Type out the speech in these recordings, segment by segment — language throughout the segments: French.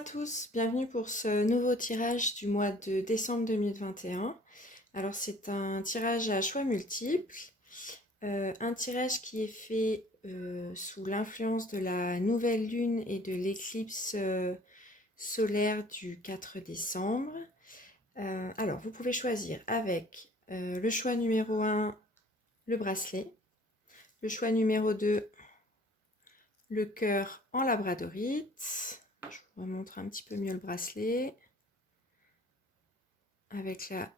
à tous, bienvenue pour ce nouveau tirage du mois de décembre 2021. Alors c'est un tirage à choix multiples, un tirage qui est fait sous l'influence de la nouvelle lune et de l'éclipse solaire du 4 décembre. Alors vous pouvez choisir avec le choix numéro 1, le bracelet, le choix numéro 2, le cœur en labradorite. Je vous remontre un petit peu mieux le bracelet avec la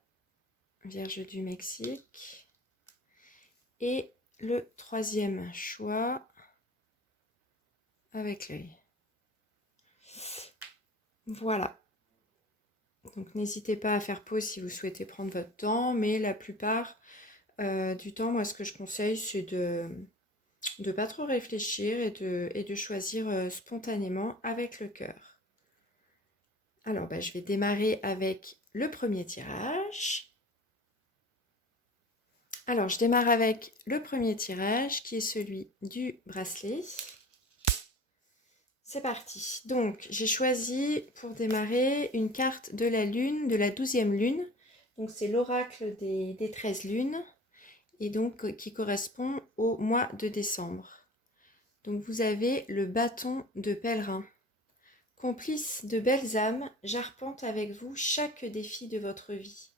Vierge du Mexique. Et le troisième choix avec l'œil. Voilà. Donc n'hésitez pas à faire pause si vous souhaitez prendre votre temps, mais la plupart du temps, moi ce que je conseille, c'est de ne pas trop réfléchir et de choisir spontanément avec le cœur. Alors je vais démarrer avec le premier tirage. Alors je démarre avec le premier tirage qui est celui du bracelet. C'est parti. Donc j'ai choisi pour démarrer une carte de la lune, de la 12e lune. Donc c'est l'oracle des 13 lunes et donc qui correspond au mois de décembre. Donc vous avez le bâton de pèlerin. Complice de belles âmes, j'arpente avec vous chaque défi de votre vie.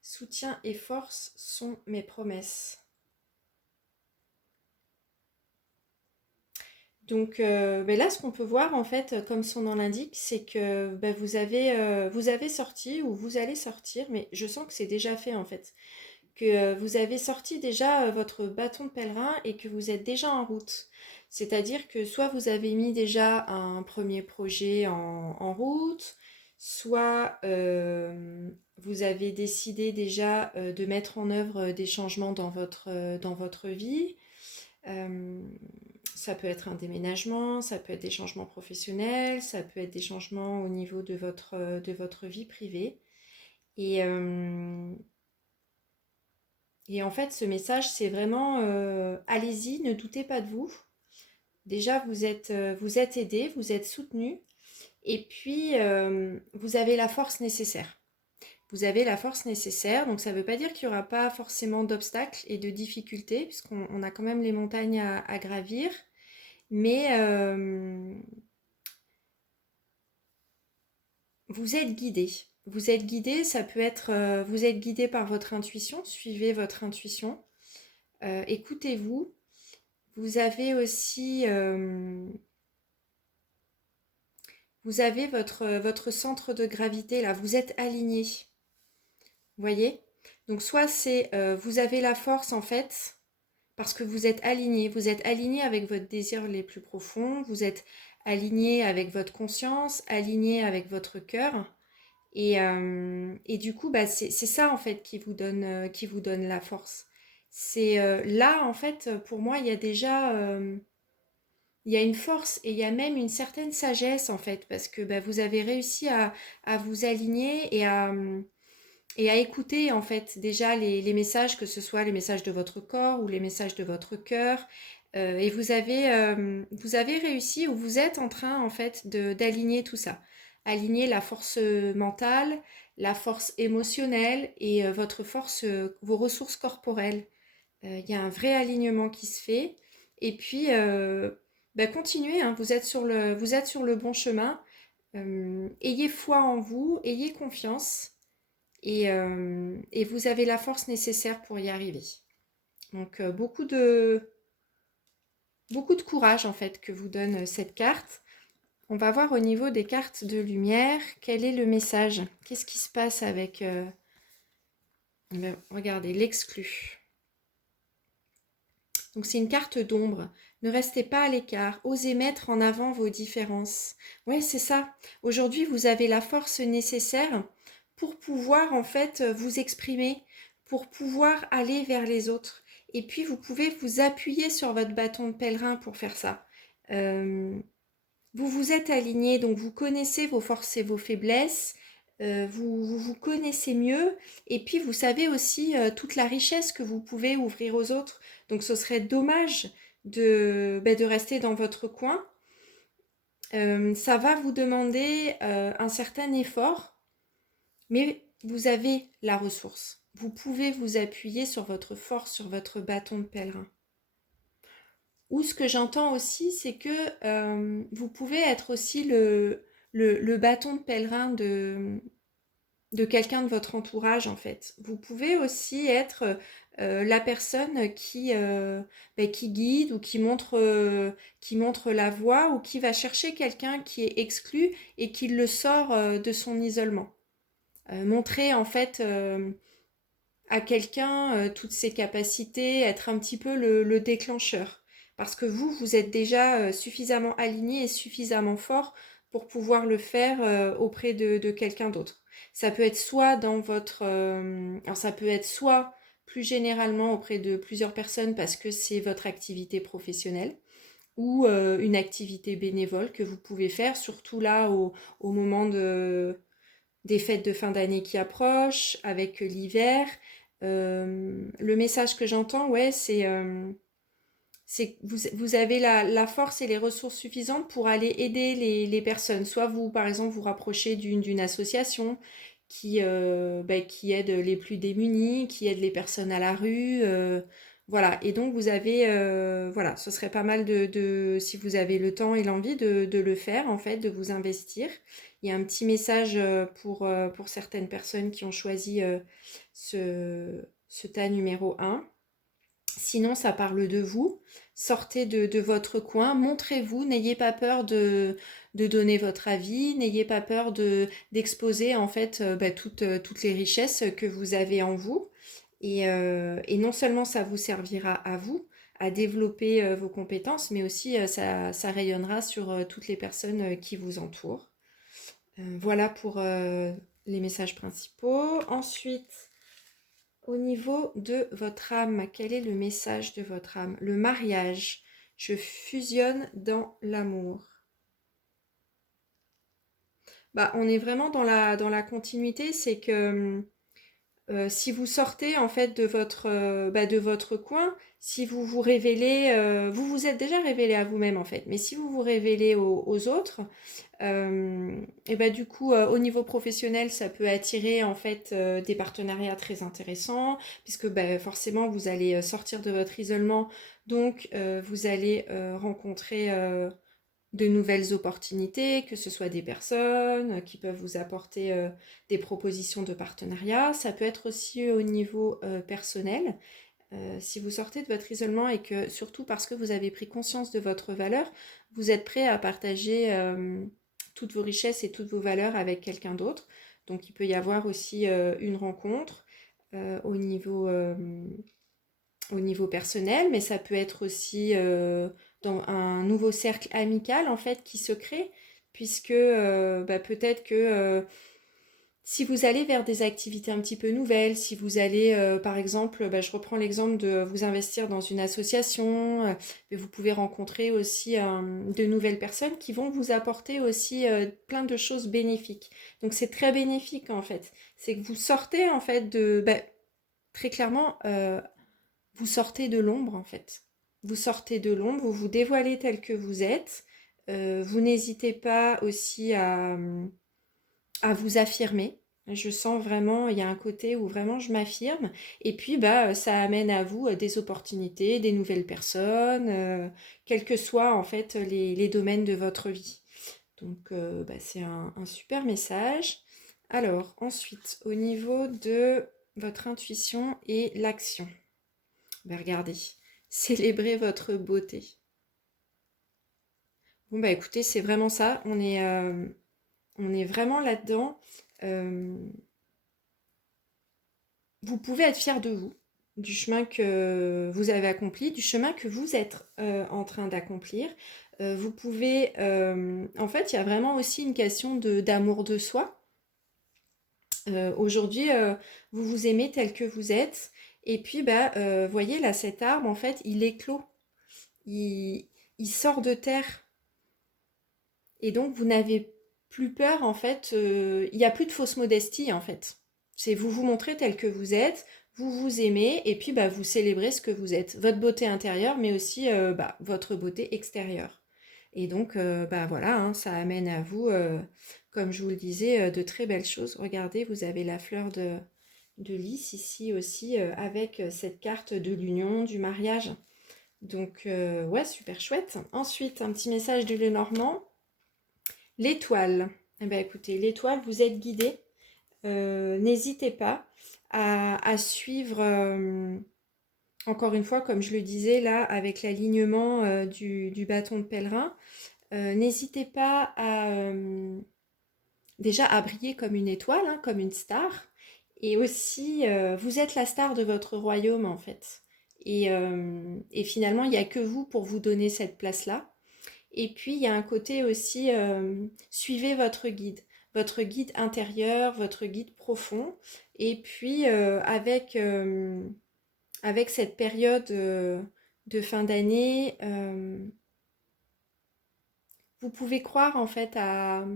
Soutien et force sont mes promesses. Donc là, ce qu'on peut voir, en fait, comme son nom l'indique, c'est que vous avez sorti ou vous allez sortir, mais je sens que c'est déjà fait, en fait. Que vous avez sorti déjà votre bâton de pèlerin et que vous êtes déjà en route. C'est-à-dire que soit vous avez mis déjà un premier projet en route, soit vous avez décidé déjà de mettre en œuvre des changements dans votre vie. Euh, Ça peut être un déménagement, ça peut être des changements professionnels, ça peut être des changements au niveau de votre vie privée. Et, euh, et en fait, ce message, c'est vraiment allez-y, ne doutez pas de vous. Déjà, vous êtes aidé, vous êtes soutenu, et puis vous avez la force nécessaire. Vous avez la force nécessaire, donc ça ne veut pas dire qu'il n'y aura pas forcément d'obstacles et de difficultés, puisqu'on a quand même les montagnes à gravir. Mais vous êtes guidé. Vous êtes guidé, ça peut être, vous êtes guidé par votre intuition, suivez votre intuition, écoutez-vous. Vous avez aussi, vous avez votre centre de gravité là, vous êtes aligné, vous voyez? Donc soit c'est, vous avez la force en fait, parce que vous êtes aligné avec votre désir les plus profonds, vous êtes aligné avec votre conscience, aligné avec votre cœur. Et du coup, c'est ça en fait qui vous donne la force. C'est là en fait, pour moi, il y a déjà, il y a une force et il y a même une certaine sagesse en fait, parce que vous avez réussi à vous aligner et à écouter en fait déjà les messages, que ce soit les messages de votre corps ou les messages de votre cœur. Et vous avez réussi ou vous êtes en train en fait d'aligner tout ça. Aligner la force mentale, la force émotionnelle et votre force, vos ressources corporelles. Il y a un vrai alignement qui se fait. Et puis, continuez, hein, vous êtes sur le bon chemin. Ayez foi en vous, ayez confiance et vous avez la force nécessaire pour y arriver. Donc, beaucoup de courage en fait que vous donne cette carte. On va voir au niveau des cartes de lumière, quel est le message? Qu'est-ce qui se passe avec... regardez, l'exclu. Donc c'est une carte d'ombre. Ne restez pas à l'écart. Osez mettre en avant vos différences. Ouais, c'est ça. Aujourd'hui, vous avez la force nécessaire pour pouvoir en fait vous exprimer, pour pouvoir aller vers les autres. Et puis vous pouvez vous appuyer sur votre bâton de pèlerin pour faire ça. Euh, Vous vous êtes aligné, donc vous connaissez vos forces et vos faiblesses, vous connaissez mieux, et puis vous savez aussi toute la richesse que vous pouvez ouvrir aux autres. Donc ce serait dommage de rester dans votre coin. Ça va vous demander un certain effort, mais vous avez la ressource. Vous pouvez vous appuyer sur votre force, sur votre bâton de pèlerin. Ou ce que j'entends aussi, c'est que vous pouvez être aussi le bâton de pèlerin de quelqu'un de votre entourage, en fait. Vous pouvez aussi être la personne qui guide ou qui montre la voie ou qui va chercher quelqu'un qui est exclu et qui le sort de son isolement. Montrer en fait à quelqu'un toutes ses capacités, être un petit peu le déclencheur. Parce que vous êtes déjà suffisamment aligné et suffisamment fort pour pouvoir le faire auprès de quelqu'un d'autre. Ça peut être soit dans votre... alors ça peut être soit plus généralement auprès de plusieurs personnes parce que c'est votre activité professionnelle ou une activité bénévole que vous pouvez faire, surtout là au moment des fêtes de fin d'année qui approchent, avec l'hiver. Le message que j'entends, ouais, c'est que vous avez la force et les ressources suffisantes pour aller aider les personnes. Soit vous, par exemple, vous rapprochez d'une association qui aide les plus démunis, qui aide les personnes à la rue. Voilà, et donc vous avez, voilà, ce serait pas mal si vous avez le temps et l'envie de le faire, en fait, de vous investir. Il y a un petit message pour certaines personnes qui ont choisi ce tas numéro un. Sinon, ça parle de vous. Sortez de votre coin, montrez-vous, n'ayez pas peur de donner votre avis, n'ayez pas peur d'exposer en fait toutes les richesses que vous avez en vous. Et non seulement ça vous servira à vous, à développer vos compétences, mais aussi ça rayonnera sur toutes les personnes qui vous entourent. Voilà pour les messages principaux. Ensuite, au niveau de votre âme, quel est le message de votre âme? Le mariage. Je fusionne dans l'amour. Bah, on est vraiment dans la continuité, c'est que si vous sortez en fait de votre coin, si vous vous révélez, vous vous êtes déjà révélé à vous-même en fait, mais si vous vous révélez aux autres, et bah du coup, au niveau professionnel, ça peut attirer en fait des partenariats très intéressants, puisque bah, forcément vous allez sortir de votre isolement, donc vous allez rencontrer de nouvelles opportunités, que ce soit des personnes qui peuvent vous apporter des propositions de partenariat. Ça peut être aussi au niveau personnel. Si vous sortez de votre isolement et que, surtout parce que vous avez pris conscience de votre valeur, vous êtes prêt à partager toutes vos richesses et toutes vos valeurs avec quelqu'un d'autre. Donc il peut y avoir aussi une rencontre euh, au niveau, euh, au niveau personnel, mais ça peut être aussi dans un nouveau cercle amical en fait qui se crée, puisque peut-être que si vous allez vers des activités un petit peu nouvelles, si vous allez par exemple, je reprends l'exemple de vous investir dans une association, vous pouvez rencontrer aussi de nouvelles personnes qui vont vous apporter aussi plein de choses bénéfiques. Donc c'est très bénéfique en fait. C'est que vous sortez en fait très clairement vous sortez de l'ombre en fait. Vous sortez de l'ombre, vous vous dévoilez tel que vous êtes. Vous n'hésitez pas aussi à vous affirmer. Je sens vraiment, il y a un côté où vraiment je m'affirme. Et puis, ça amène à vous des opportunités, des nouvelles personnes, quels que soient en fait les domaines de votre vie. Donc, c'est un super message. Alors, ensuite, au niveau de votre intuition et l'action. Regardez, célébrez votre beauté. Bon, bah écoutez, c'est vraiment ça. On est vraiment là-dedans. Euh, vous pouvez être fier de vous, du chemin que vous avez accompli, du chemin que vous êtes en train d'accomplir. Vous pouvez... en fait, il y a vraiment aussi une question d'amour de soi. Aujourd'hui, vous vous aimez tel que vous êtes. Et puis, voyez, là, cet arbre, en fait, il éclot. Il, il sort de terre. Et donc, vous n'avez plus peur, en fait. Il n'y a plus de fausse modestie, en fait. C'est vous vous montrez tel que vous êtes, vous vous aimez, et puis vous célébrez ce que vous êtes. Votre beauté intérieure, mais aussi votre beauté extérieure. Et donc, bah voilà, hein, ça amène à vous, comme je vous le disais, de très belles choses. Regardez, vous avez la fleur de lys ici aussi, avec cette carte de l'union, du mariage. Donc, ouais, super chouette. Ensuite, un petit message du Lenormand. L'étoile. Eh bien, écoutez, l'étoile, vous êtes guidé. N'hésitez pas à suivre, encore une fois, comme je le disais là, avec l'alignement du bâton de pèlerin. N'hésitez pas déjà à briller comme une étoile, hein, comme une star. Et aussi, vous êtes la star de votre royaume en fait. Et finalement, il n'y a que vous pour vous donner cette place-là. Et puis, il y a un côté aussi, suivez votre guide intérieur, votre guide profond. Et puis, avec cette période de fin d'année, vous pouvez croire en fait à,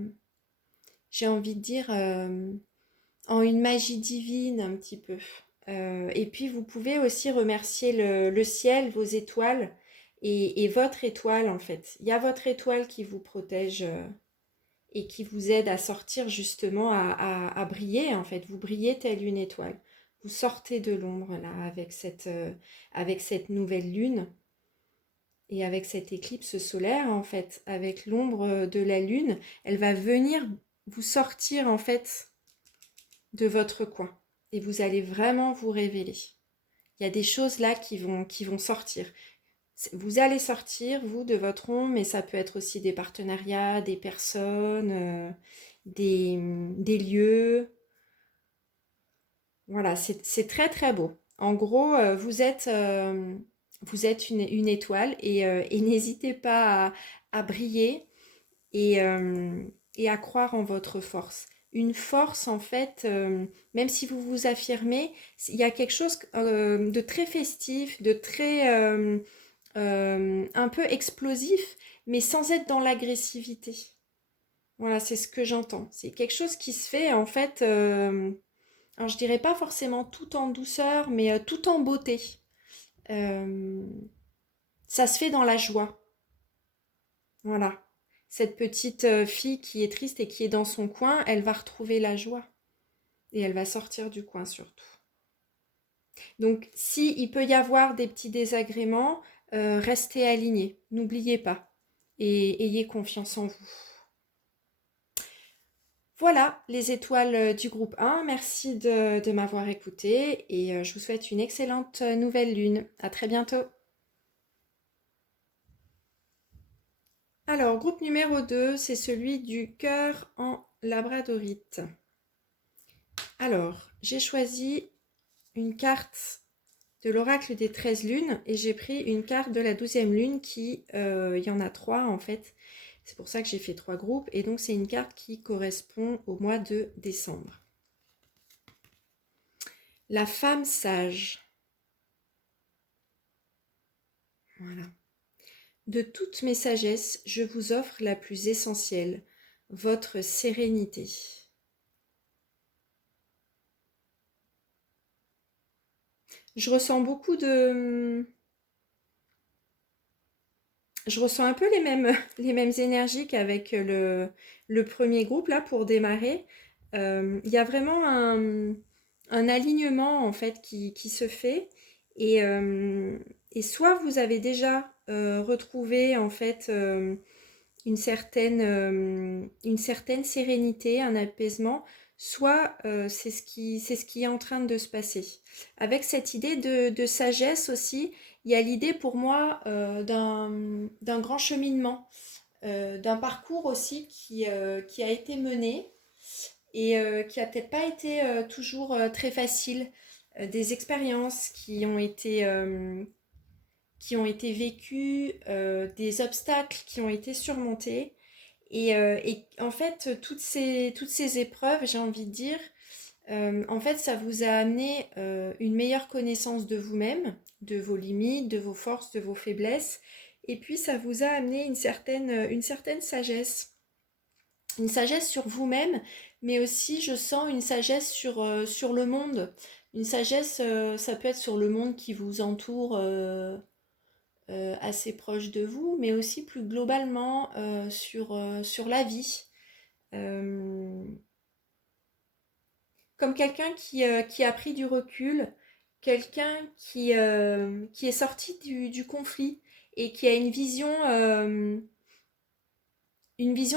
j'ai envie de dire, en une magie divine un petit peu. Et puis vous pouvez aussi remercier le ciel, vos étoiles et votre étoile en fait. Il y a votre étoile qui vous protège et qui vous aide à sortir justement, à briller en fait. Vous brillez telle une étoile. Vous sortez de l'ombre là avec cette nouvelle lune et avec cette éclipse solaire en fait, avec l'ombre de la lune. Elle va venir vous sortir en fait de votre coin et vous allez vraiment vous révéler. Il y a des choses là qui vont sortir. Vous allez sortir, vous, de votre ombre, mais ça peut être aussi des partenariats, des personnes, des lieux. Voilà, c'est très très beau. En gros, vous êtes une étoile et n'hésitez pas à briller et, euh, et à croire en votre force. Une force, en fait, même si vous vous affirmez, il y a quelque chose de très festif, de très un peu explosif, mais sans être dans l'agressivité. Voilà, c'est ce que j'entends. C'est quelque chose qui se fait, en fait, alors je dirais pas forcément tout en douceur, mais tout en beauté. Euh, Ça se fait dans la joie. Voilà. Cette petite fille qui est triste et qui est dans son coin, elle va retrouver la joie. Et elle va sortir du coin surtout. Donc, si il peut y avoir des petits désagréments, restez alignés. N'oubliez pas. Et ayez confiance en vous. Voilà les étoiles du groupe 1. Merci de m'avoir écouté et je vous souhaite une excellente nouvelle lune. À très bientôt. Alors, groupe numéro 2, c'est celui du cœur en labradorite. Alors, j'ai choisi une carte de l'oracle des 13 lunes et j'ai pris une carte de la 12e lune qui, il y en a 3 en fait. C'est pour ça que j'ai fait 3 groupes et donc c'est une carte qui correspond au mois de décembre. La femme sage. Voilà. De toutes mes sagesses, je vous offre la plus essentielle, votre sérénité. Je ressens beaucoup de... Je ressens un peu les mêmes énergies qu'avec le premier groupe, là, pour démarrer. Il y a vraiment un alignement, en fait, qui se fait. Et, euh, et soit vous avez déjà retrouvé, en fait, une certaine sérénité, un apaisement, soit c'est ce qui est en train de se passer. Avec cette idée de sagesse aussi, il y a l'idée pour moi d'un grand cheminement, d'un parcours aussi qui a été mené et qui a peut-être pas été toujours très facile, des expériences qui ont été vécues, des obstacles qui ont été surmontés. Et en fait, toutes ces épreuves, j'ai envie de dire, en fait, ça vous a amené une meilleure connaissance de vous-même, de vos limites, de vos forces, de vos faiblesses. Et puis, ça vous a amené une certaine sagesse. Une sagesse sur vous-même, mais aussi, je sens une sagesse sur le monde. Une sagesse, ça peut être sur le monde qui vous entoure assez proches de vous, mais aussi plus globalement sur la vie. Euh, Comme quelqu'un qui a pris du recul, quelqu'un qui est sorti du conflit et qui a une vision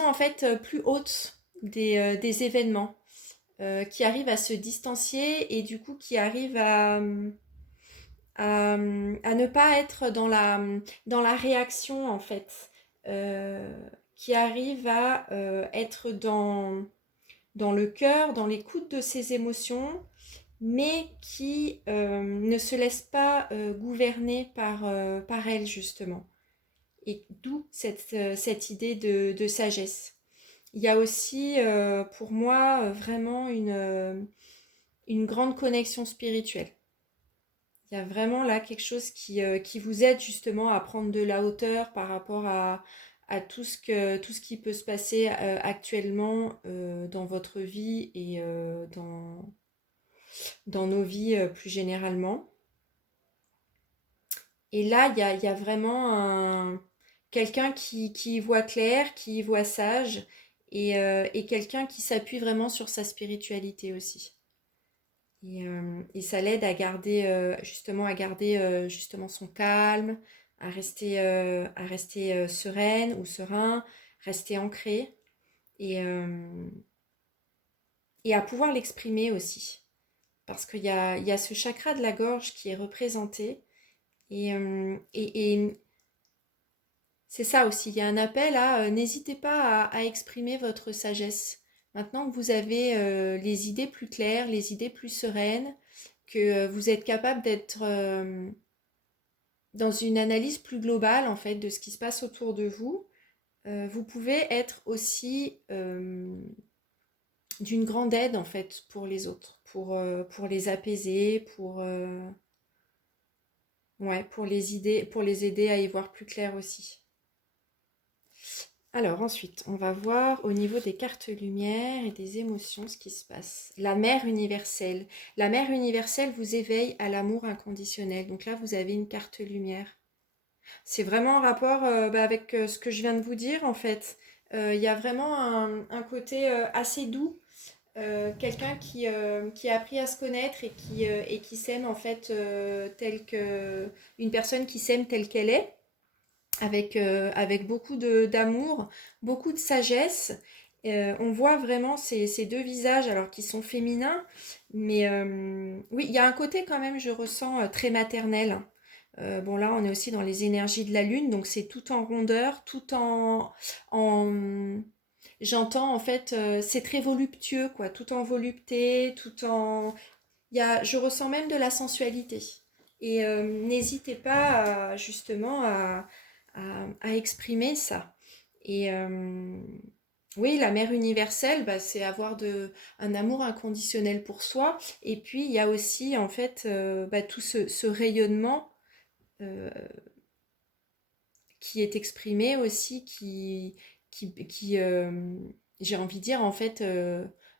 en fait plus haute des événements, qui arrive à se distancier et du coup qui arrive à ne pas être dans la réaction en fait, euh, qui arrive à être dans le cœur, dans l'écoute de ses émotions, mais qui ne se laisse pas gouverner par elle justement. Et d'où cette idée de sagesse. Il y a aussi pour moi vraiment une grande connexion spirituelle. Il y a vraiment là quelque chose qui vous aide justement à prendre de la hauteur par rapport à tout ce qui peut se passer actuellement dans votre vie et dans nos vies plus généralement. Et là, il y a vraiment quelqu'un qui y voit clair, qui y voit sage, et quelqu'un qui s'appuie vraiment sur sa spiritualité aussi. Et ça l'aide à garder justement son calme, à rester sereine ou serein, rester ancré et, et à pouvoir l'exprimer aussi. Parce il y a ce chakra de la gorge qui est représenté. Et c'est ça aussi, il y a un appel à n'hésitez pas à exprimer votre sagesse. Maintenant que vous avez les idées plus claires, les idées plus sereines, que vous êtes capable d'être dans une analyse plus globale en fait de ce qui se passe autour de vous, vous pouvez être aussi d'une grande aide en fait pour les autres, pour les apaiser, ouais, pour les aider à y voir plus clair aussi. Alors ensuite, on va voir au niveau des cartes lumière et des émotions ce qui se passe. La mère universelle. La mère universelle vous éveille à l'amour inconditionnel. Donc là, vous avez une carte lumière. C'est vraiment en rapport avec ce que je viens de vous dire en fait. Il y a vraiment un côté assez doux. Quelqu'un qui a appris à se connaître et qui s'aime en fait une personne qui s'aime telle qu'elle est avec beaucoup d'amour, beaucoup de sagesse. On voit vraiment ces deux visages, alors qu'ils sont féminins, mais oui, il y a un côté quand même, je ressens, très maternel. Bon, là, on est aussi dans les énergies de la lune, donc c'est tout en rondeur, en j'entends en fait, c'est très voluptueux, quoi, tout en volupté, je ressens même de la sensualité. Et n'hésitez pas justement à exprimer ça. Et oui, la mère universelle, bah, c'est avoir un amour inconditionnel pour soi. Et puis, il y a aussi, en fait, bah, tout ce rayonnement euh, qui est exprimé aussi, qui j'ai envie de dire, en fait,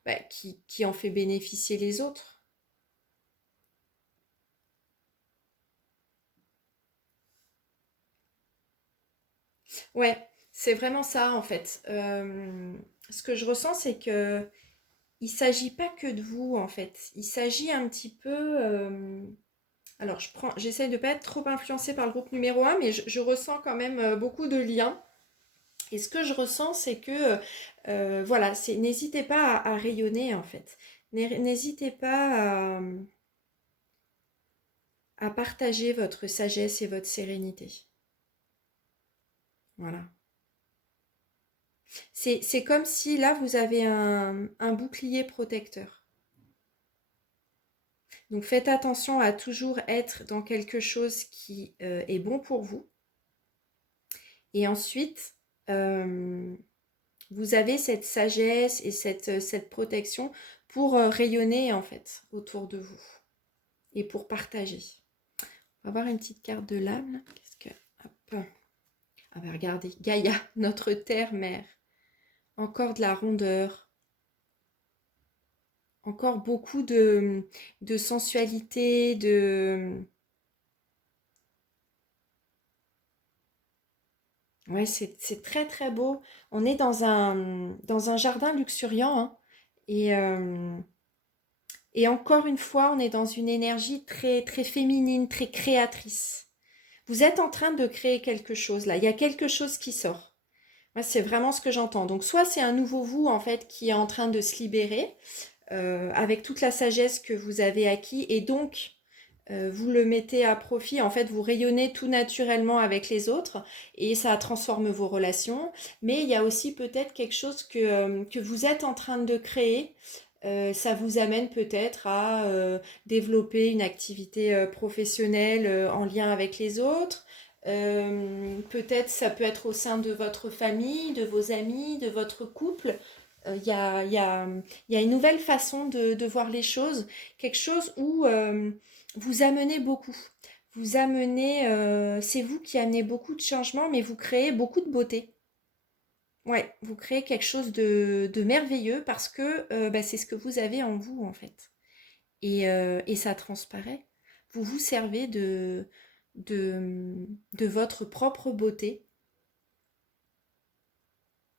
bah, qui en fait bénéficier les autres. Ouais, c'est vraiment ça, en fait. Ce que je ressens, c'est que il s'agit pas que de vous en fait. Il s'agit un petit peu. Alors j'essaie de pas être trop influencée par le groupe numéro un, mais je ressens quand même beaucoup de liens. Et ce que je ressens, c'est que voilà, n'hésitez pas à rayonner en fait. N'hésitez pas à partager votre sagesse et votre sérénité. Voilà. C'est comme si là vous avez un bouclier protecteur. Donc faites attention à toujours être dans quelque chose qui est bon pour vous. Et ensuite, euh, vous avez cette sagesse et cette protection pour rayonner en fait autour de vous et pour partager. On va voir une petite carte de l'âme. Qu'est-ce que... Hop. Ah bah regardez, Gaïa, notre terre-mère. Encore de la rondeur. Encore beaucoup de sensualité, Ouais, c'est très très beau. On est dans un jardin luxuriant, hein. Et, euh, et encore une fois, on est dans une énergie très très féminine, très créatrice. Vous êtes en train de créer quelque chose là. Il y a quelque chose qui sort. Moi, c'est vraiment ce que j'entends. Donc, soit c'est un nouveau vous en fait qui est en train de se libérer avec toute la sagesse que vous avez acquis et donc vous le mettez à profit, en fait, vous rayonnez tout naturellement avec les autres et ça transforme vos relations. Mais il y a aussi peut-être quelque chose que vous êtes en train de créer. Ça vous amène peut-être à développer une activité professionnelle en lien avec les autres. Peut-être ça peut être au sein de votre famille, de vos amis, de votre couple. Il y a une nouvelle façon de voir les choses, quelque chose où vous amenez beaucoup. Vous amenez, c'est vous qui amenez beaucoup de changements, mais vous créez beaucoup de beauté. Ouais, vous créez quelque chose de merveilleux parce que bah, c'est ce que vous avez en vous en fait. Et ça transparaît. Vous vous servez de votre propre beauté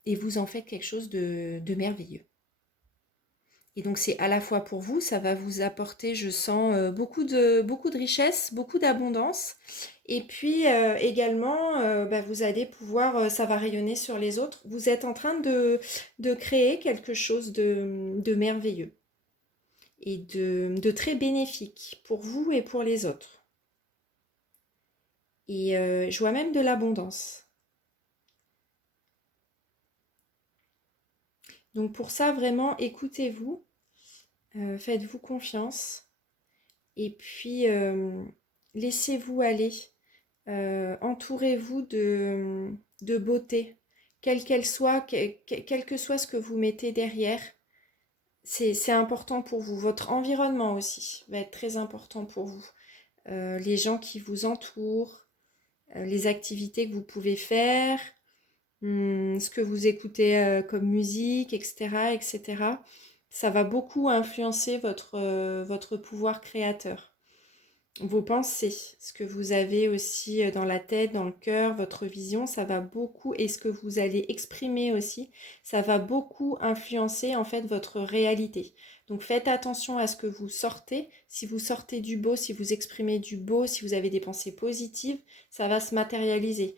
et vous en faites quelque chose de merveilleux. Et donc c'est à la fois pour vous, ça va vous apporter, je sens, beaucoup de richesse, beaucoup d'abondance. Et puis également, bah, vous allez pouvoir, ça va rayonner sur les autres. Vous êtes en train de créer quelque chose de merveilleux et de très bénéfique pour vous et pour les autres. Et je vois même de l'abondance. Donc pour ça, vraiment, écoutez-vous, faites-vous confiance et puis laissez-vous aller. Entourez-vous de beauté, quelle qu'elle soit, quel que soit ce que vous mettez derrière. C'est important pour vous. Votre environnement aussi va être très important pour vous. Les gens qui vous entourent, les activités que vous pouvez faire, ce que vous écoutez comme musique, etc., etc. Ça va beaucoup influencer votre pouvoir créateur. Vos pensées, ce que vous avez aussi dans la tête, dans le cœur, votre vision, ça va beaucoup, et ce que vous allez exprimer aussi, ça va beaucoup influencer en fait votre réalité. Donc faites attention à ce que vous sortez. Si vous sortez du beau, si vous exprimez du beau, si vous avez des pensées positives, ça va se matérialiser.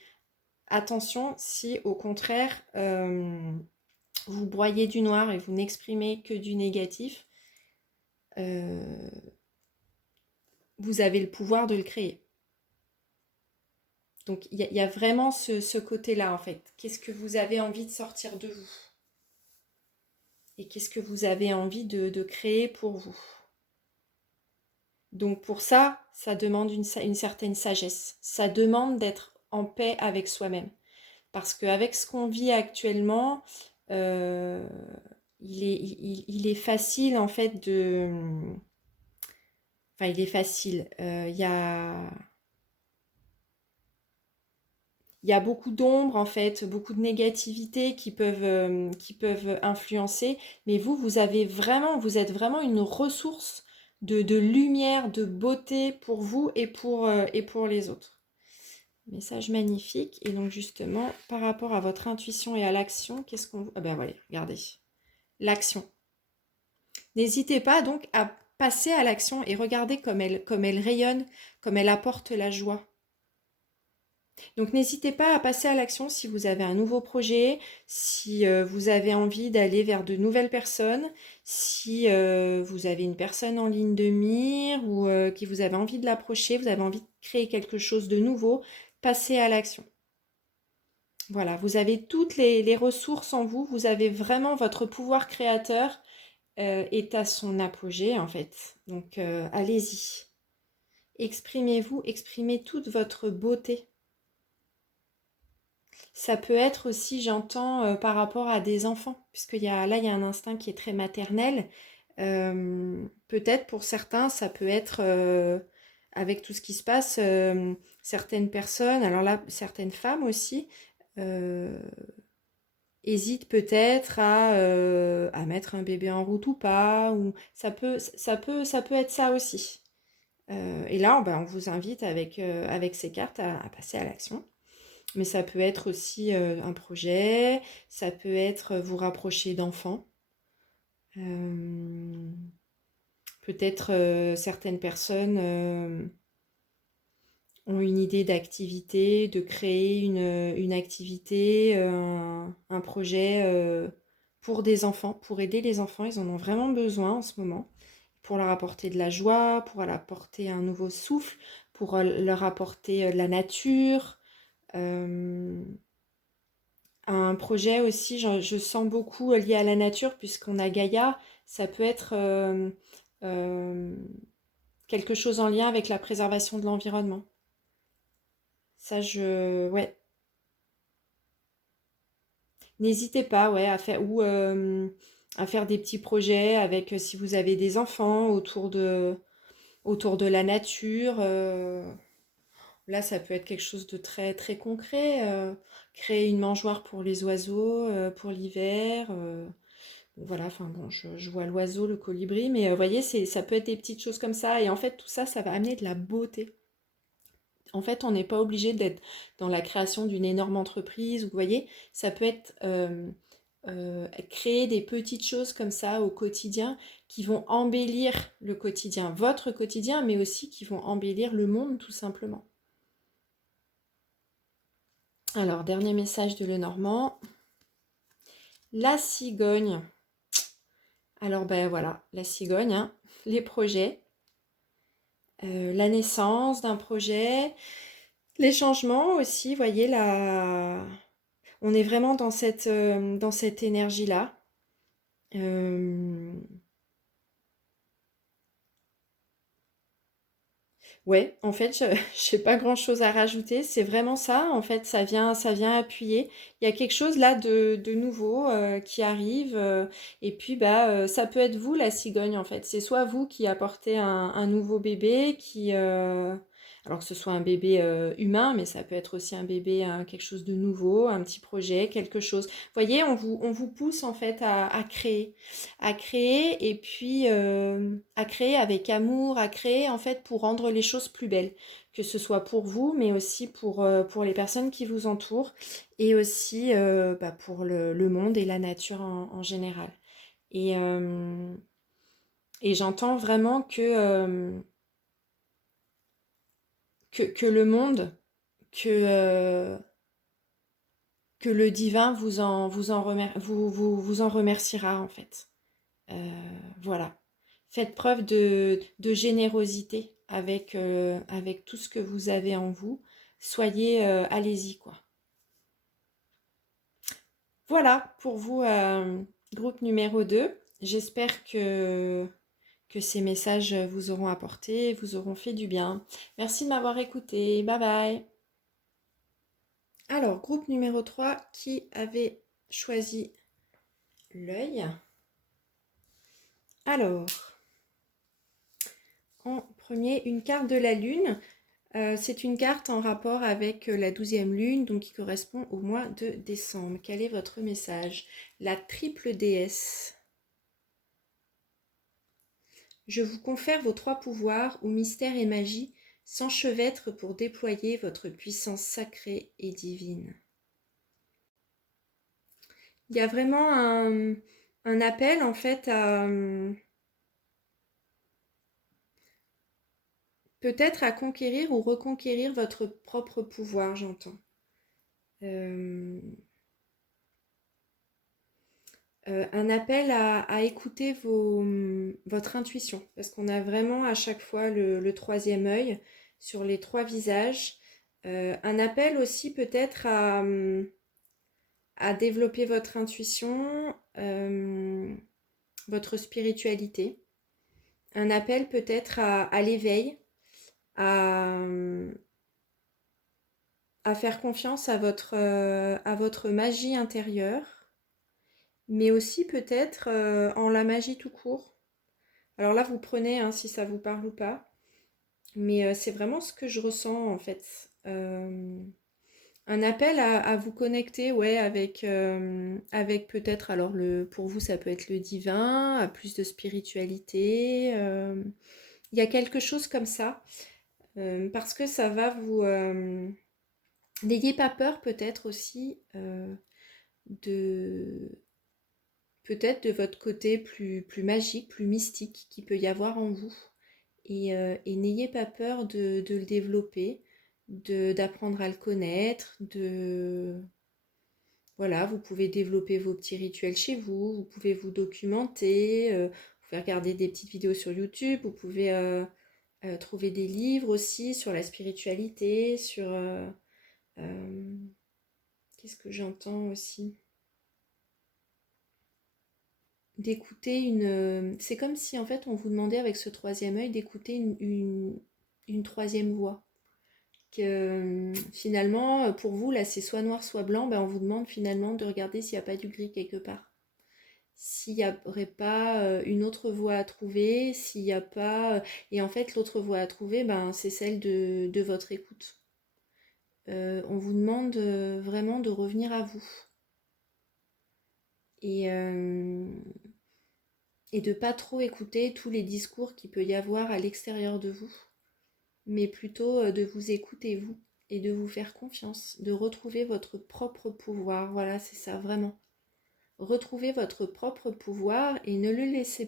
Attention si au contraire vous broyez du noir et vous n'exprimez que du négatif, euh, vous avez le pouvoir de le créer. Donc il y a vraiment ce côté-là en fait. Qu'est-ce que vous avez envie de sortir de vous? Et qu'est-ce que vous avez envie de créer pour vous? Donc pour ça, ça demande une certaine sagesse. Ça demande d'être en paix avec soi-même. Parce qu'avec ce qu'on vit actuellement, euh, il est facile en fait de... Enfin, il est facile. Il y a beaucoup d'ombre en fait, beaucoup de négativité qui peuvent influencer. Mais vous, vous êtes vraiment une ressource de lumière, de beauté pour vous et pour les autres. Message magnifique. Et donc justement, par rapport à votre intuition et à l'action, qu'est-ce qu'on... Ah ben voilà, regardez. L'action. N'hésitez pas donc à passer à l'action et regardez comme elle rayonne, comme elle apporte la joie. Donc n'hésitez pas à passer à l'action si vous avez un nouveau projet, si vous avez envie d'aller vers de nouvelles personnes, si vous avez une personne en ligne de mire ou que vous avez envie de l'approcher, vous avez envie de créer quelque chose de nouveau, passez à l'action. Voilà, vous avez toutes les ressources en vous, vous avez vraiment votre pouvoir créateur est à son apogée en fait. Donc allez-y. Exprimez-vous, exprimez toute votre beauté. Ça peut être aussi, j'entends, par rapport à des enfants, puisque là, il y a un instinct qui est très maternel. Peut-être pour certains, ça peut être, avec tout ce qui se passe, certaines personnes, alors là, certaines femmes aussi, euh, hésitent peut-être à mettre un bébé en route ou pas, ou ça peut être ça aussi. Et là, ben, on vous invite avec ces cartes à passer à l'action. Mais ça peut être aussi un projet, ça peut être vous rapprocher d'enfants. Euh, Peut-être certaines personnes ont une idée d'activité, de créer une activité, un projet pour des enfants, pour aider les enfants. Ils en ont vraiment besoin en ce moment, pour leur apporter de la joie, pour leur apporter un nouveau souffle, pour leur apporter de la nature. Euh, un projet aussi, je sens beaucoup lié à la nature, puisqu'on a Gaïa, ça peut être euh, quelque chose en lien avec la préservation de l'environnement. Ça, ouais. N'hésitez pas, ouais, à faire ou à faire des petits projets avec si vous avez des enfants autour de la nature. Là, ça peut être quelque chose de très très concret. Créer une mangeoire pour les oiseaux pour l'hiver. Voilà, enfin bon, je vois l'oiseau, le colibri, mais vous voyez, ça peut être des petites choses comme ça. Et en fait, tout ça, ça va amener de la beauté. En fait, on n'est pas obligé d'être dans la création d'une énorme entreprise. Vous voyez, ça peut être créer des petites choses comme ça au quotidien qui vont embellir le quotidien, votre quotidien, mais aussi qui vont embellir le monde tout simplement. Alors, dernier message de Lenormand. La cigogne. Alors, ben voilà, la cigogne, hein, les projets, la naissance d'un projet, les changements aussi, vous voyez, on est vraiment dans cette énergie-là. Euh, Ouais, en fait, je j'ai pas grand-chose à rajouter. C'est vraiment ça. En fait, ça vient appuyer. Il y a quelque chose là de nouveau qui arrive. Et puis, bah, ça peut être vous, la cigogne, en fait. C'est soit vous qui apportez un nouveau bébé, alors que ce soit un bébé humain, mais ça peut être aussi un bébé, quelque chose de nouveau, un petit projet, quelque chose. Vous voyez, on vous pousse en fait à créer et puis à créer avec amour, à créer en fait pour rendre les choses plus belles, que ce soit pour vous, mais aussi pour les personnes qui vous entourent et aussi bah, pour le monde et la nature en général. Et, euh, et j'entends vraiment que le monde, que, euh, que le divin vous en remerciera en fait. Voilà. Faites preuve de générosité avec tout ce que vous avez en vous. Soyez, allez-y, quoi. Voilà pour vous, groupe numéro 2. J'espère que ces messages vous auront apporté, vous auront fait du bien. Merci de m'avoir écouté. Bye bye. Alors, groupe numéro 3, qui avait choisi l'œil? Alors, en premier, une carte de la lune. C'est une carte en rapport avec la 12e lune, donc qui correspond au mois de décembre. Quel est votre message? La triple déesse. Je vous confère vos 3 pouvoirs où mystère et magie s'enchevêtrent pour déployer votre puissance sacrée et divine. Il y a vraiment un appel en fait à peut-être à conquérir ou reconquérir votre propre pouvoir, j'entends. Euh, un appel à écouter votre intuition, parce qu'on a vraiment à chaque fois le troisième œil sur les 3 visages. Un appel aussi peut-être à développer votre intuition, votre spiritualité. Un appel peut-être à l'éveil, à, à faire confiance à votre magie intérieure, mais aussi peut-être en la magie tout court. Alors là, vous prenez hein, si ça vous parle ou pas, mais c'est vraiment ce que je ressens en fait. Un appel à vous connecter, ouais, avec peut-être, alors pour vous, ça peut être le divin, à plus de spiritualité. Il y a quelque chose comme ça, parce que ça va N'ayez pas peur peut-être aussi de peut-être de votre côté plus magique, plus mystique qui peut y avoir en vous. Et n'ayez pas peur de le développer, d'apprendre à le connaître, voilà, vous pouvez développer vos petits rituels chez vous, vous pouvez vous documenter, vous pouvez regarder des petites vidéos sur YouTube, vous pouvez trouver des livres aussi sur la spiritualité, sur... euh, qu'est-ce que j'entends aussi? D'écouter une... C'est comme si en fait on vous demandait avec ce troisième œil d'écouter une troisième voix. Que finalement, pour vous, là c'est soit noir soit blanc, ben, on vous demande finalement de regarder s'il n'y a pas du gris quelque part. S'il n'y aurait pas une autre voie à trouver, s'il n'y a pas... Et en fait, l'autre voie à trouver, ben, c'est celle de votre écoute. On vous demande vraiment de revenir à vous. Et, et de pas trop écouter tous les discours qu'il peut y avoir à l'extérieur de vous, mais plutôt de vous écouter vous et de vous faire confiance, de retrouver votre propre pouvoir. Voilà, c'est ça, vraiment. Retrouvez votre propre pouvoir et ne le laissez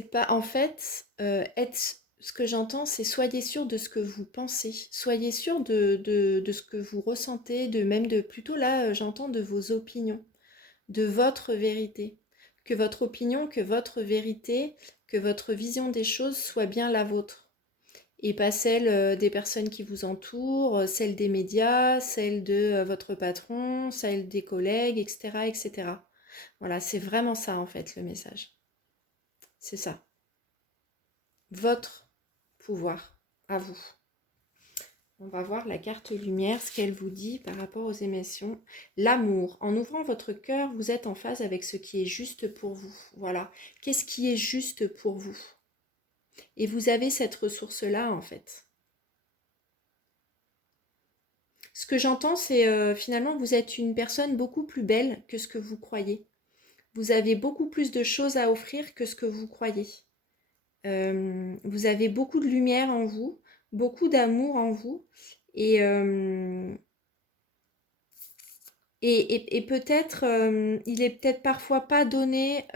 pas, en fait, être, ce que j'entends, c'est soyez sûr de ce que vous pensez, soyez sûr de ce que vous ressentez, de même de, plutôt là, j'entends de vos opinions, de votre vérité. Que votre opinion, que votre vérité, que votre vision des choses soit bien la vôtre. Et pas celle des personnes qui vous entourent, celle des médias, celle de votre patron, celle des collègues, etc., etc. Voilà, c'est vraiment ça en fait le message. C'est ça. Votre pouvoir à vous. On va voir la carte lumière, ce qu'elle vous dit par rapport aux émotions. L'amour. En ouvrant votre cœur, vous êtes en phase avec ce qui est juste pour vous. Voilà. Qu'est-ce qui est juste pour vous? Et vous avez cette ressource-là, en fait. Ce que j'entends, c'est finalement, vous êtes une personne beaucoup plus belle que ce que vous croyez. Vous avez beaucoup plus de choses à offrir que ce que vous croyez. Vous avez beaucoup de lumière en vous, beaucoup d'amour en vous. Et, euh, et peut-être, il est peut-être parfois pas donné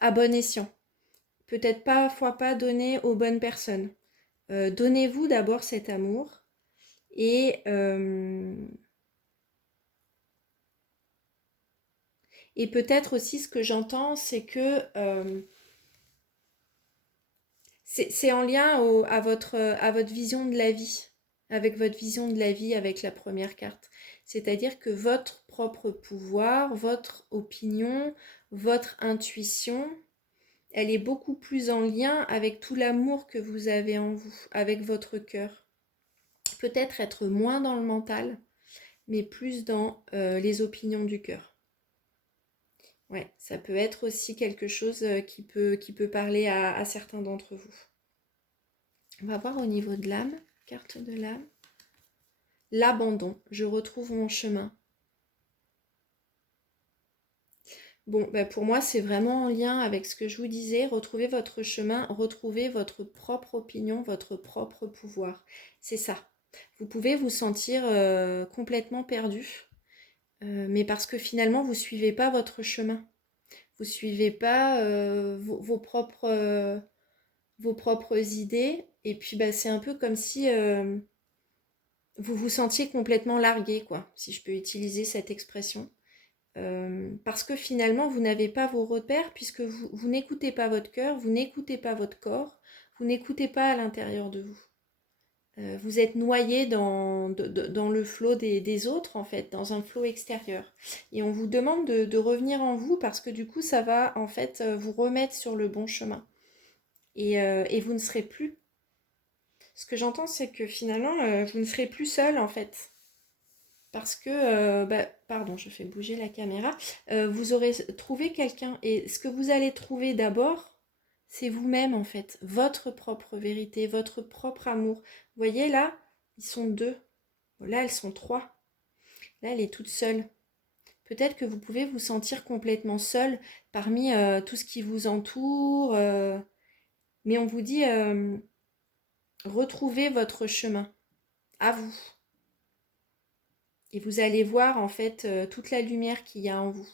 à bon escient. Peut-être parfois pas donné aux bonnes personnes. Donnez-vous d'abord cet amour. Et, euh, et peut-être aussi ce que j'entends, c'est que c'est en lien à votre vision de la vie, avec votre vision de la vie avec la première carte. C'est-à-dire que votre propre pouvoir, votre opinion, votre intuition, elle est beaucoup plus en lien avec tout l'amour que vous avez en vous, avec votre cœur. Peut-être être moins dans le mental, mais plus dans les opinions du cœur. Ouais, ça peut être aussi quelque chose qui peut parler à certains d'entre vous. On va voir au niveau de l'âme, carte de l'âme. L'abandon, je retrouve mon chemin. Bon, ben pour moi, c'est vraiment en lien avec ce que je vous disais. Retrouvez votre chemin, retrouvez votre propre opinion, votre propre pouvoir. C'est ça. Vous pouvez vous sentir complètement perdu, mais parce que finalement, vous ne suivez pas votre chemin. Vous ne suivez pas vos propres idées. Et puis, bah, c'est un peu comme si vous vous sentiez complètement largué, quoi, si je peux utiliser cette expression. Parce que finalement, vous n'avez pas vos repères, puisque vous n'écoutez pas votre cœur, vous n'écoutez pas votre corps, vous n'écoutez pas à l'intérieur de vous. Vous êtes noyé dans le flot des autres, en fait, dans un flot extérieur. Et on vous demande de revenir en vous, parce que du coup, ça va, en fait, vous remettre sur le bon chemin. Et vous ne serez plus. Ce que j'entends, c'est que finalement, vous ne serez plus seul, en fait. Parce que, pardon, je fais bouger la caméra, vous aurez trouvé quelqu'un. Et ce que vous allez trouver d'abord, c'est vous-même en fait, votre propre vérité, votre propre amour. Vous voyez là, ils sont deux. Là, elles sont trois. Là, elle est toute seule. Peut-être que vous pouvez vous sentir complètement seule parmi tout ce qui vous entoure. Mais on vous dit, Retrouvez votre chemin à vous. Et vous allez voir en fait toute la lumière qu'il y a en vous.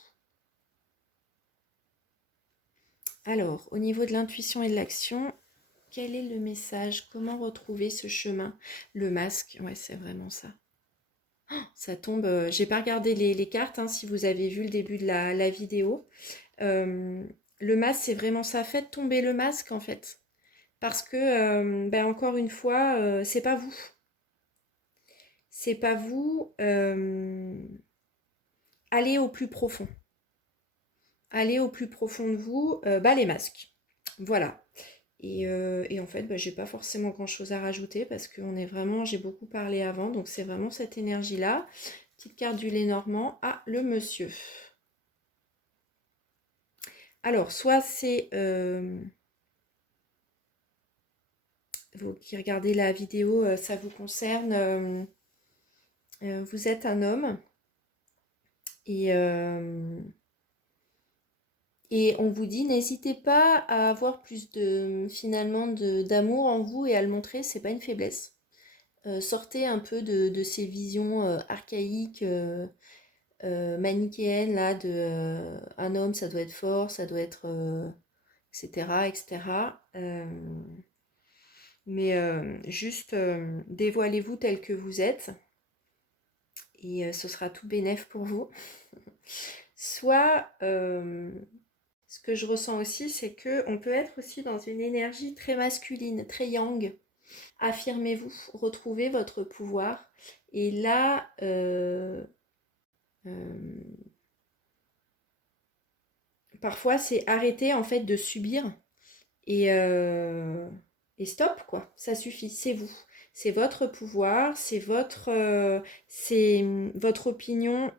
Alors, au niveau de l'intuition et de l'action, quel est le message? Comment retrouver ce chemin? Le masque, ouais, c'est vraiment ça. Ça tombe, j'ai pas regardé les cartes, hein, si vous avez vu le début de la vidéo. Euh, le masque, c'est vraiment ça. Faites tomber le masque, en fait. Parce que, ben, encore une fois, c'est pas vous. C'est pas vous. Allez au plus profond. Allez au plus profond de vous. Bah, les masques. Voilà. Et en fait, bah, j'ai pas forcément grand-chose à rajouter parce que j'ai beaucoup parlé avant, donc c'est vraiment cette énergie-là. Petite carte du Lénormand. Ah, le monsieur. Alors, soit c'est vous qui regardez la vidéo, ça vous concerne. Vous êtes un homme et, euh, et on vous dit n'hésitez pas à avoir plus d'amour en vous et à le montrer, c'est pas une faiblesse. Sortez un peu de ces visions archaïques, manichéennes là de un homme ça doit être fort, ça doit être etc. etc. Mais juste dévoilez-vous tel que vous êtes et ce sera tout bénef pour vous. Soit ce que je ressens aussi, c'est que on peut être aussi dans une énergie très masculine, très yang. Affirmez-vous, retrouvez votre pouvoir. Et là, euh, parfois, c'est arrêter en fait de subir et, euh, et stop quoi. Ça suffit, c'est vous. C'est votre pouvoir, c'est votre opinion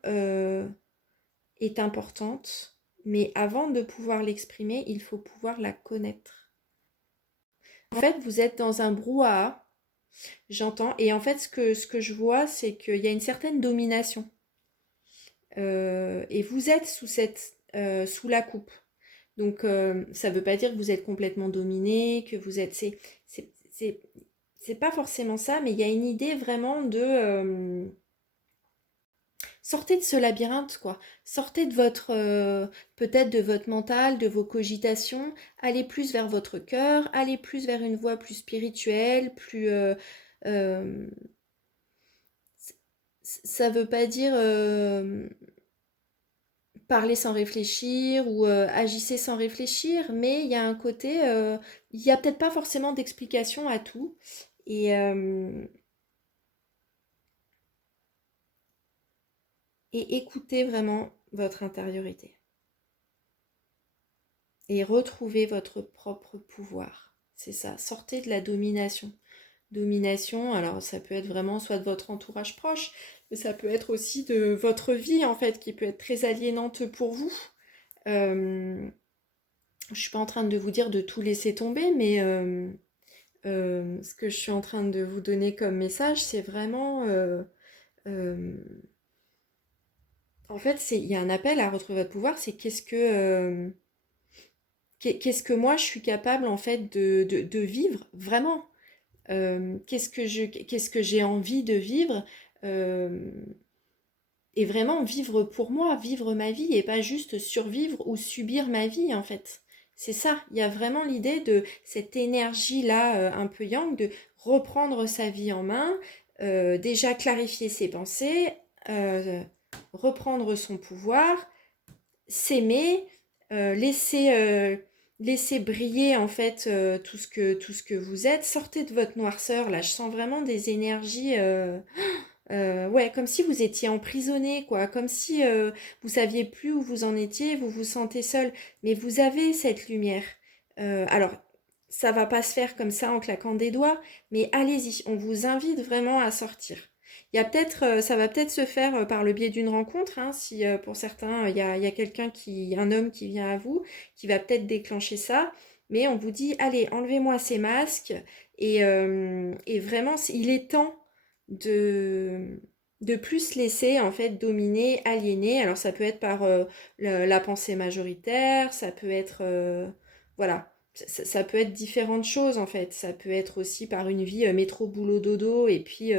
est importante, mais avant de pouvoir l'exprimer, il faut pouvoir la connaître. En fait, vous êtes dans un brouhaha, j'entends, et en fait, ce que je vois, c'est qu'il y a une certaine domination. Et vous êtes sous la coupe. Donc, ça ne veut pas dire que vous êtes complètement dominé, que vous êtes. C'est pas forcément ça, mais il y a une idée vraiment de. Sortez de ce labyrinthe, quoi. Sortez de peut-être de votre mental, de vos cogitations. Allez plus vers votre cœur, allez plus vers une voie plus spirituelle, plus. Euh, ça veut pas dire parler sans réfléchir ou agissez sans réfléchir, mais il y a un côté, il n'y a peut-être pas forcément d'explication à tout. Et, euh, et écoutez vraiment votre intériorité. Et retrouvez votre propre pouvoir. C'est ça, sortez de la domination. Domination, alors ça peut être vraiment soit de votre entourage proche, mais ça peut être aussi de votre vie en fait, qui peut être très aliénante pour vous. Euh, je suis pas en train de vous dire de tout laisser tomber, mais ce que je suis en train de vous donner comme message, c'est vraiment, euh, en fait, il y a un appel à retrouver votre pouvoir. C'est qu'est-ce que moi je suis capable en fait de vivre vraiment. Qu'est-ce que j'ai envie de vivre euh, et vraiment vivre pour moi, vivre ma vie et pas juste survivre ou subir ma vie en fait. C'est ça, il y a vraiment l'idée de cette énergie-là un peu yang, de reprendre sa vie en main, déjà clarifier ses pensées, euh, reprendre son pouvoir, s'aimer, laisser briller en fait tout ce que vous êtes. Sortez de votre noirceur, là je sens vraiment des énergies... ouais, comme si vous étiez emprisonné, quoi, comme si vous saviez plus où vous en étiez, vous vous sentez seul, mais vous avez cette lumière. Alors, ça va pas se faire comme ça en claquant des doigts, mais allez-y, on vous invite vraiment à sortir. Ça va peut-être se faire par le biais d'une rencontre, hein, si pour certains il y a un homme qui vient à vous, qui va peut-être déclencher ça, mais on vous dit, allez, enlevez-moi ces masques et vraiment, il est temps de de plus se laisser en fait dominer, aliéner. Alors ça peut être par la pensée majoritaire, ça peut être voilà, Ça peut être différentes choses en fait. Ça peut être aussi par une vie métro, boulot, dodo, et puis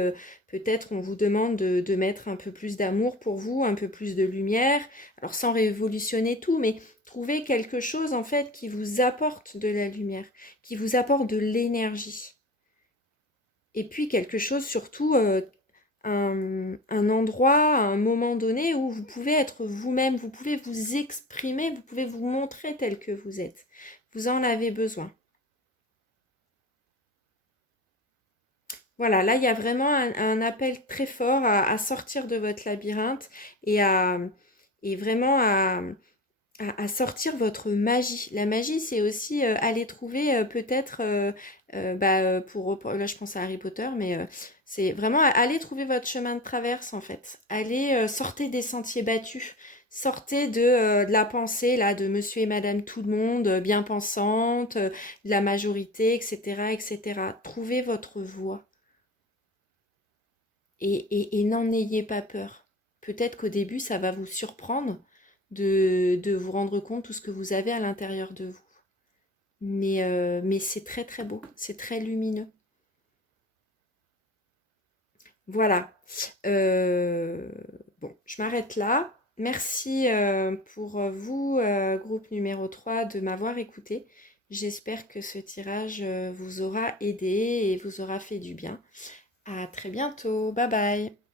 peut-être on vous demande de mettre un peu plus d'amour pour vous, un peu plus de lumière. Alors sans révolutionner tout, mais trouver quelque chose en fait qui vous apporte de la lumière, qui vous apporte de l'énergie. Et puis quelque chose surtout, un endroit, à un moment donné où vous pouvez être vous-même, vous pouvez vous exprimer, vous pouvez vous montrer tel que vous êtes. Vous en avez besoin. Voilà, là, il y a vraiment un appel très fort à sortir de votre labyrinthe et, et vraiment à sortir votre magie. La magie, c'est aussi aller trouver peut-être, là je pense à Harry Potter, mais c'est vraiment aller trouver votre chemin de traverse en fait. Allez, sortez des sentiers battus. Sortez de la pensée là de monsieur et madame tout le monde, bien pensante, de la majorité, etc., etc. Trouvez votre voie. Et n'en ayez pas peur. Peut-être qu'au début, ça va vous surprendre de vous rendre compte de tout ce que vous avez à l'intérieur de vous. Mais c'est très très beau, c'est très lumineux. Voilà. Euh, bon, je m'arrête là. Merci pour vous, groupe numéro 3 de m'avoir écouté. J'espère que ce tirage vous aura aidé et vous aura fait du bien. À très bientôt. Bye bye.